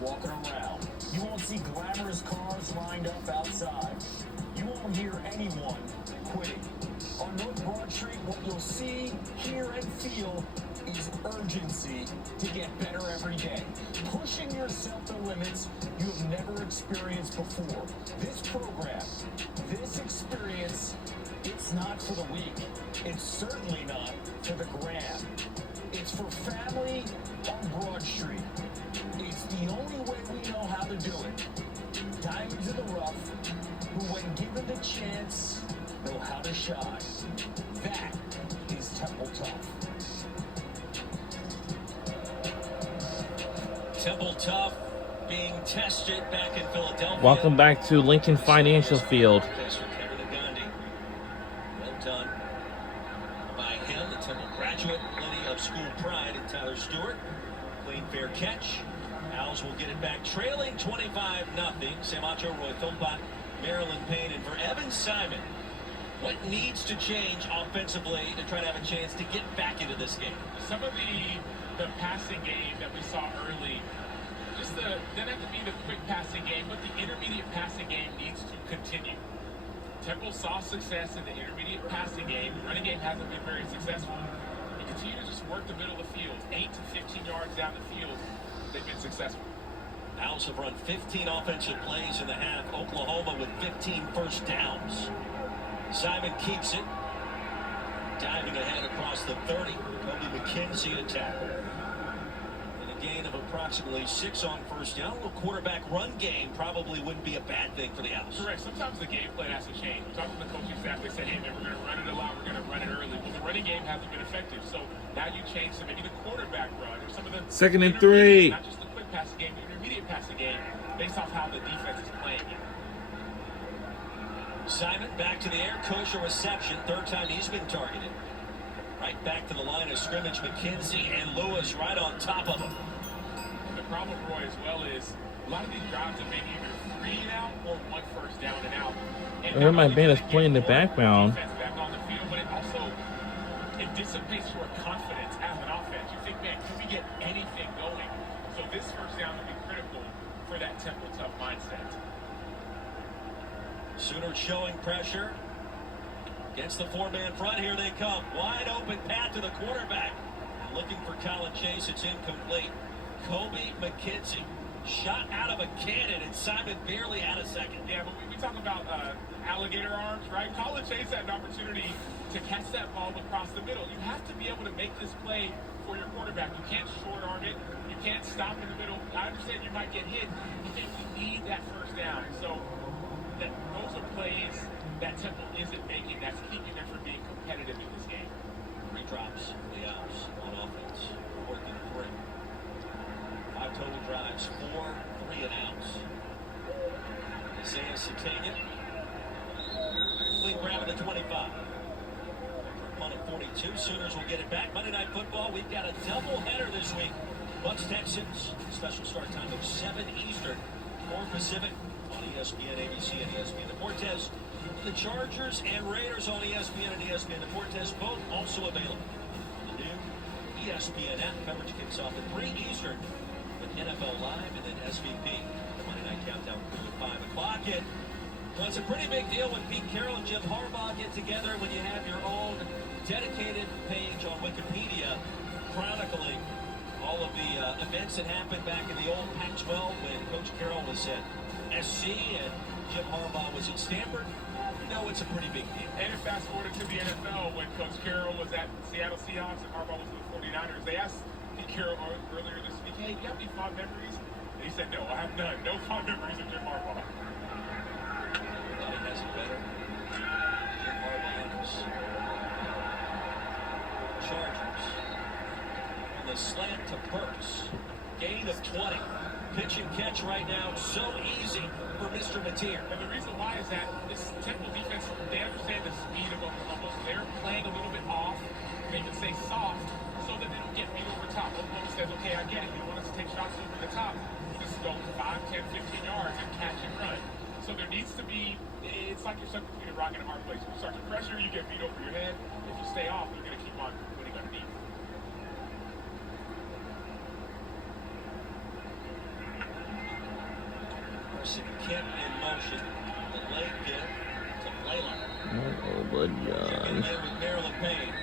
walking around. You won't see glamorous cars lined up outside. You won't hear anyone quitting. On North Broad Street, what you'll see, hear, and feel is urgency to get better every day. Pushing yourself to limits you have never experienced before. This program, this experience, it's not for the weak. It's certainly not for the gram. It's for family on Broad Street. It's the only way we know how to do it. Diamonds in the rough, who when given the chance, know how to shine. That is Temple Tough. Temple Tough being tested back in Philadelphia. Welcome back to Lincoln Financial Field. Well done by him, the Temple graduate, plenty of school pride in Tyler Stewart. Clean, fair catch. Owls will get it back, trailing 25-0. Samacho, Roy Philpott, Marilyn Payne, and for Evan Simon, what needs to change offensively to try to have a chance to get back into this game? Some of the passing game that we saw early, doesn't have to be the quick passing game, but the intermediate passing game needs to continue. Temple saw success in the intermediate passing game. The running game hasn't been very successful. You continue to just work the middle of the field, 8 to 15 yards down the field. They've been successful. Owls have run 15 offensive plays in the half. Oklahoma with 15 first downs. Simon keeps it. Diving ahead across the 30. Kobe McKenzie a tackle. And a gain of approximately 6 on first down. A little quarterback run game probably wouldn't be a bad thing for the Owls. Correct. Sometimes the game plan has to change. We talked to the coaching staff. They said, hey, man, we're going to run it a lot. We're going to run it early. Well, the running game hasn't been effective. So now you change to maybe the quarterback run or some of the... Second and 3. Not just the quick passing game, the intermediate passing game, based off how the defense is playing it. Simon back to the air, Kush a reception, third time he's been targeted. Right back to the line of scrimmage, McKenzie and Lewis right on top of him. And the problem, Roy, as well is a lot of these drives have been either 3 and out or 1 first down and out. I heard my band is playing in the background. Back on the field, but it dissipates your confidence as an offense. You think, man, can we get anything going? So this first down will be critical for that Temple Tough mindset. Sooners showing pressure against the 4-man front. Here they come. Wide open path to the quarterback. And looking for Colin Chase. It's incomplete. Kobe McKenzie shot out of a cannon, and Simon barely had a second. Yeah, but we talk about alligator arms, right? Colin Chase had an opportunity to catch that ball across the middle. You have to be able to make this play for your quarterback. You can't short arm it. You can't stop in the middle. I understand you might get hit. You need that first down. So those are plays that Temple isn't making that's keeping them from being competitive in this game. 3 drops for the Owls on offense. 4th and 3. 5 total drives, 4 3 and outs. Isaiah Satania. Clean grab at the 25. On a 42. Sooners will get it back. Monday Night Football. We've got a doubleheader this week. Bucks Texans. Special start time of 7 Eastern, 4 Pacific. On ESPN, ABC, and ESPN Deportes. The Chargers and Raiders on ESPN and ESPN Deportes, both also available. The new ESPN app coverage kicks off at 3 Eastern with NFL Live and then SVP. The Monday Night Countdown crew at 5 o'clock. And well, it's a pretty big deal when Pete Carroll and Jim Harbaugh get together when you have your own dedicated page on Wikipedia chronicling all of the events that happened back in the old Pac-12 when Coach Carroll was at SC and Jim Harbaugh was at Stanford. You know it's a pretty big deal. And if fast forward to the NFL, when Coach Carroll was at Seattle Seahawks and Harbaugh was with the 49ers, they asked Pete Carroll earlier this week, hey, do you have any fond memories? And he said, no, I have none. No fond memories of Jim Harbaugh. Nobody has it better. Jim Harbaugh is. Chargers. On the slant to Burks. Gain of 20. Pitch and catch right now, so easy for Mr. Mateer. And the reason why is that this Temple defense, they understand the speed of Oklahoma. So they're playing a little bit off, they even say soft, so that they don't get beat over top. Oklahoma says, okay, I get it. You don't want us to take shots over the top. We'll just go 5, 10, 15 yards and catch and run. So there needs to be, it's like you're stuck between a rock and a hard place. If you start to pressure, you get beat over your head. If you stay off, you're going to keep on winning underneath. Harrison kick in motion. The leg give to Layla. Oh, but Checking yeah. in with Marilyn Payne.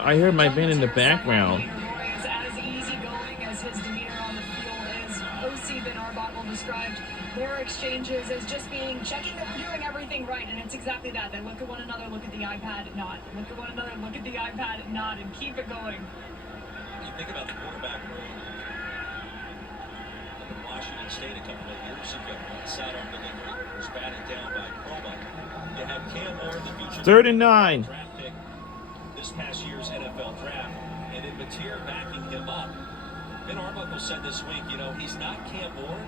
I heard my band in the background. Roy is as easygoing as his demeanor on the field is. OC Ben Arbuckle described their exchanges as just being checking that we're doing everything right, and it's exactly that. They look at one another, look at the iPad, nod. Look at one another, look at the iPad, nod, and keep it going. You think about the quarterback room in Washington State a couple of years ago. Sidearm delivery was batted down by Croma. You have Cam Moore, the future 3rd and 9. draft pick this past year's NFL draft, and in Mateer backing him up. Ben Arbuckle said this week, you know, he's not Cam Moore,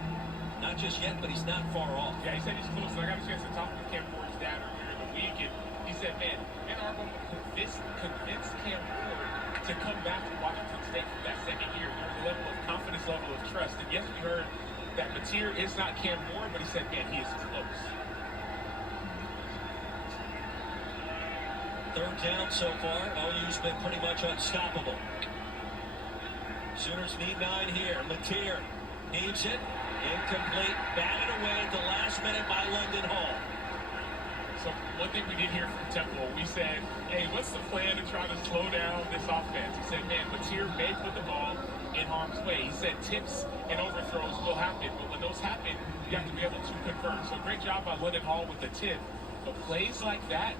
not just yet, but he's not far off. Yeah, he said he's close. I got a chance to talk with Cam Moore's dad earlier in the week, and he said, man, Ben Arbuckle convinced Cam Moore to come back to Washington State for that second year. There was a level of confidence, level of trust. And yes, we heard that Mateer is not Cam Moore, but he said, man, he is close. 3rd down so far. OU's been pretty much unstoppable. Sooners need 9 here. Mateer needs it. Incomplete. Batted away at the last minute by London Hall. So one thing we did hear from Temple, we said, hey, what's the plan to try to slow down this offense? He said, man, Mateer may put the ball in harm's way. He said tips and overthrows will happen, but when those happen, you have to be able to convert. So great job by London Hall with the tip. But plays like that,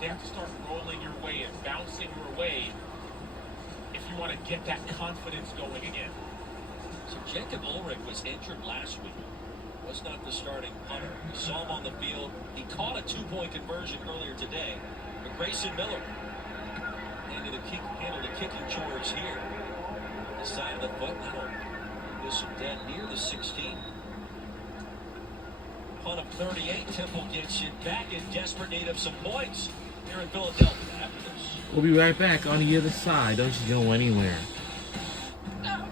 they have to start rolling your way and bouncing your way if you want to get that confidence going again. So Jacob Ulrich was injured last week. Was not the starting punter. We saw him on the field. He caught a 2-point conversion earlier today. But Grayson Miller handled the kicking chores here. The side of the foot. That'll whistle dead near the 16. Punt of 38. Temple gets it back in desperate need of some points here in Philadelphia after this. We'll be right back on the other side. Don't you go anywhere.